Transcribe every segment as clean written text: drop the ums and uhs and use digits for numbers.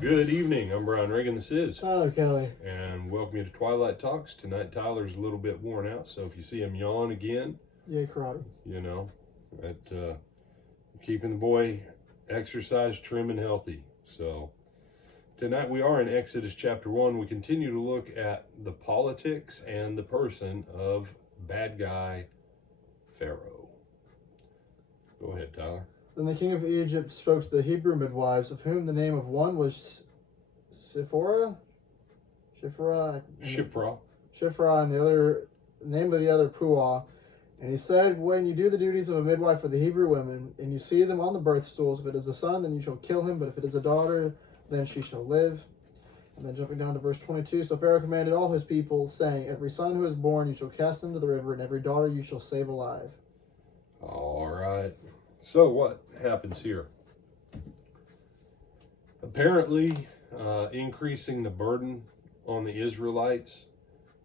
Good evening. I'm Brian Reagan. This is. Tyler Kelly. And welcome you to Twilight Talks. Tonight, Tyler's a little bit worn out, so if you see him yawn again, Yay, karate. you know, that keeping the boy exercise, trim, and healthy. So tonight we are in Exodus chapter 1. We continue to look at the politics and the person of bad guy Pharaoh. Go ahead, Tyler. Then the king of Egypt spoke to the Hebrew midwives, of whom the name of one was Shiphrah, and the other name of the other Puah. And he said, when you do the duties of a midwife for the Hebrew women, and you see them on the birth stools, if it is a son, then you shall kill him, but if it is a daughter, then she shall live. And then jumping down to verse 22, so Pharaoh commanded all his people, saying, every son who is born you shall cast into the river, and every daughter you shall save alive. All right. So what happens here? Apparently, increasing the burden on the Israelites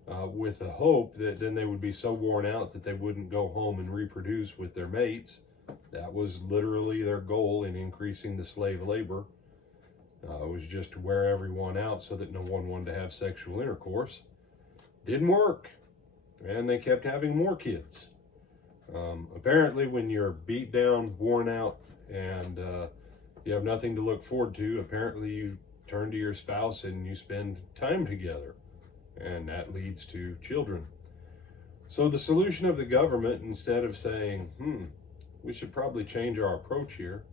with the hope that then they would be so worn out that they wouldn't go home and reproduce with their mates. That was literally their goal in increasing the slave labor. It was just to wear everyone out so that no one wanted to have sexual intercourse. Didn't work. And they kept having more kids. Apparently, when you're beat down, worn out, and you have nothing to look forward to, apparently you turn to your spouse and you spend time together, and that leads to children. So the solution of the government, instead of saying, we should probably change our approach here,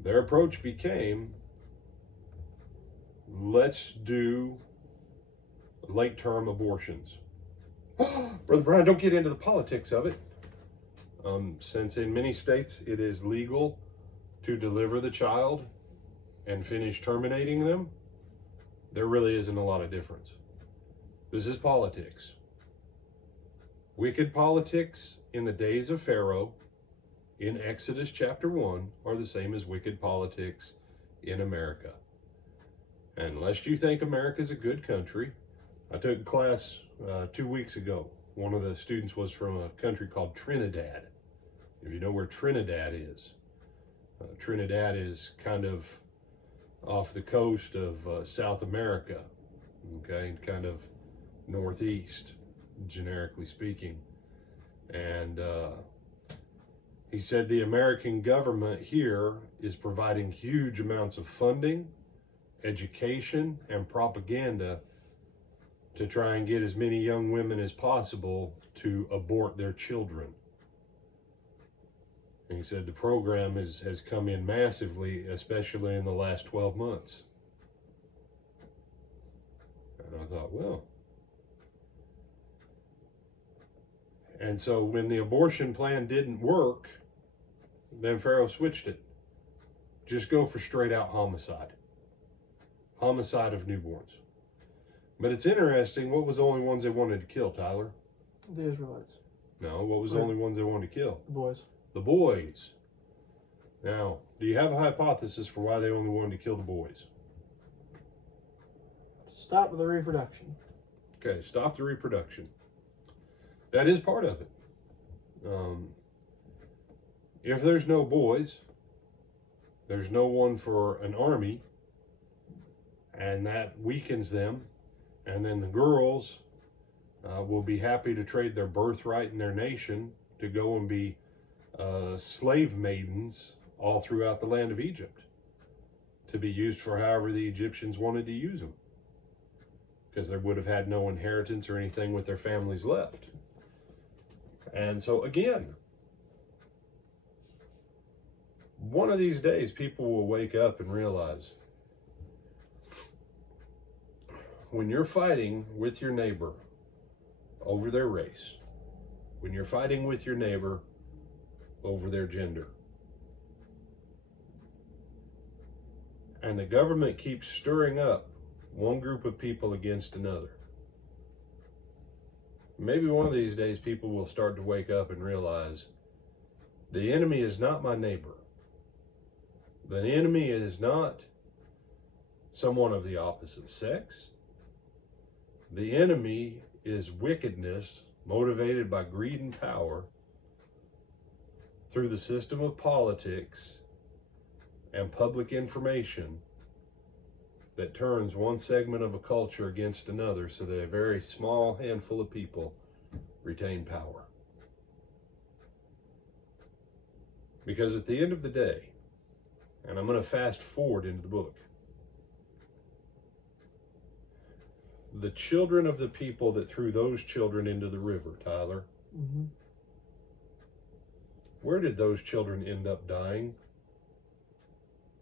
their approach became, let's do late-term abortions. Brother Brian, don't get into the politics of it. Since in many states it is legal to deliver the child and finish terminating them, there really isn't a lot of difference. This is politics. Wicked politics in the days of Pharaoh in Exodus chapter 1 are the same as wicked politics in America. And lest you think America's a good country, I took a class 2 weeks ago. One of the students was from a country called Trinidad. If you know where Trinidad is kind of off the coast of South America, okay, kind of northeast, generically speaking. And he said the American government here is providing huge amounts of funding, education, and propaganda to try and get as many young women as possible to abort their children. And he said the program has come in massively, especially in the last 12 months. And I thought, well. And so when the abortion plan didn't work, then Pharaoh switched it. Just go for straight out homicide. Homicide of newborns. But it's interesting, what was the only ones they wanted to kill, Tyler? The Israelites. No, what was the only ones they wanted to kill? The boys. The boys. Now, do you have a hypothesis for why they only wanted to kill the boys? Stop the reproduction. Okay, stop the reproduction. That is part of it. If there's no boys, there's no one for an army, and that weakens them. And then the girls will be happy to trade their birthright and their nation to go and be slave maidens all throughout the land of Egypt, to be used for however the Egyptians wanted to use them, because they would have had no inheritance or anything with their families left. And so again, one of these days people will wake up and realize when you're fighting with your neighbor over their race, when you're fighting with your neighbor over their gender, and the government keeps stirring up one group of people against another, maybe one of these days people will start to wake up and realize the enemy is not my neighbor. The enemy is not someone of the opposite sex. The enemy is wickedness motivated by greed and power through the system of politics and public information that turns one segment of a culture against another so that a very small handful of people retain power. Because at the end of the day, and I'm going to fast forward into the book, the children of the people that threw those children into the river, Tyler, where did those children end up dying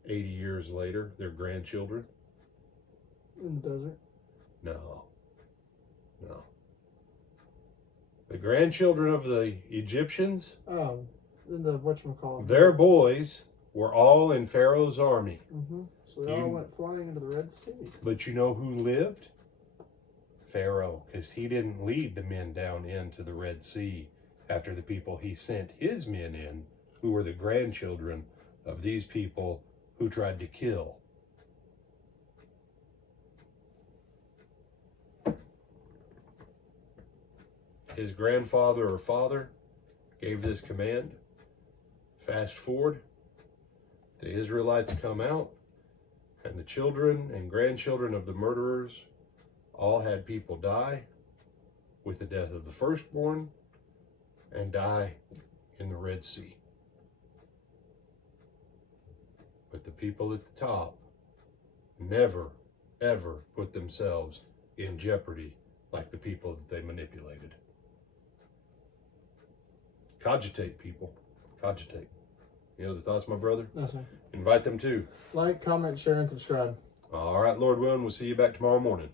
80 years later, their grandchildren? In the desert. No. The grandchildren of the Egyptians, Oh, in the whatchamacallit. their boys were all in Pharaoh's army. So they all went flying into the Red Sea. But you know who lived? Pharaoh, because he didn't lead the men down into the Red Sea after the people. He sent his men in, who were the grandchildren of these people who tried to kill. His grandfather or father gave this command. Fast forward, the Israelites come out, and the children and grandchildren of the murderers all had people die with the death of the firstborn and die in the Red Sea. But the people at the top never, ever put themselves in jeopardy like the people that they manipulated. Cogitate, people. Cogitate. You know the thoughts, my brother? No, sir. Invite them too. Like, comment, share, and subscribe. All right, Lord willing, we'll see you back tomorrow morning.